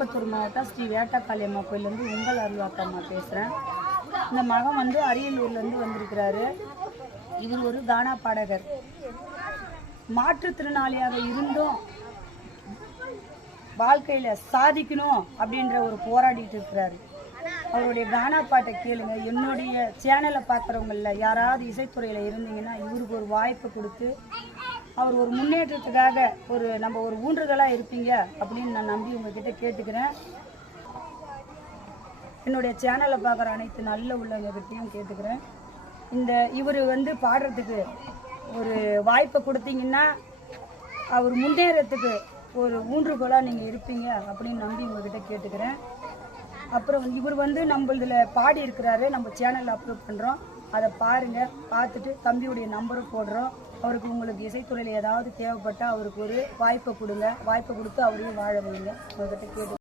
திருப்பத்தூர் மாவட்டம் ஸ்ரீ வேட்டக்காளியம்மா கோயிலேருந்து உங்கள் அருள்வாக்கம்மா பேசுகிறேன். இந்த மகன் வந்து அரியலூர்லேருந்து வந்திருக்கிறாரு. இவர் ஒரு கானா பாடகர். மாற்றுத்திறனாளியாக இருந்தும் வாழ்க்கையில் சாதிக்கணும் அப்படின்ற ஒரு போராடிட்டு இருக்கிறாரு. அவருடைய கானா பாட்டை கேளுங்க. என்னுடைய சேனலை பார்க்குறவங்கள யாராவது இசைத்துறையில் இருந்தீங்கன்னா இவருக்கு ஒரு வாய்ப்பு கொடுத்து அவர் ஒரு முன்னேற்றத்துக்காக நம்ம ஒரு ஊன்றுதலாக இருப்பீங்க அப்படின்னு நான் நம்பி உங்ககிட்ட கேட்டுக்கிறேன். என்னுடைய சேனலை பார்க்குற அனைத்து நல்ல உள்ளவங்ககிட்டையும் கேட்டுக்கிறேன். இவர் வந்து பாடுறதுக்கு ஒரு வாய்ப்பை கொடுத்தீங்கன்னா அவர் முன்னேறத்துக்கு ஒரு ஊன்றுகோலாக நீங்கள் இருப்பீங்க அப்படின்னு நம்பி உங்ககிட்ட கேட்டுக்கிறேன். அப்புறம் இவர் வந்து நம்ம இதில் பாடி இருக்கிறாரு, நம்ம சேனலில் அப்லோட் பண்ணுறோம். அதை பாருங்கள். பார்த்துட்டு தம்பியுடைய நம்பரும் போடுறோம். அவருக்கு உங்களுக்கு இசைத்துறையில் ஏதாவது தேவைப்பட்டால் அவருக்கு ஒரு வாய்ப்பை கொடுங்க. வாய்ப்பை கொடுத்து அவரையும் வாழ வைங்க. உங்கள்கிட்ட கேட்டு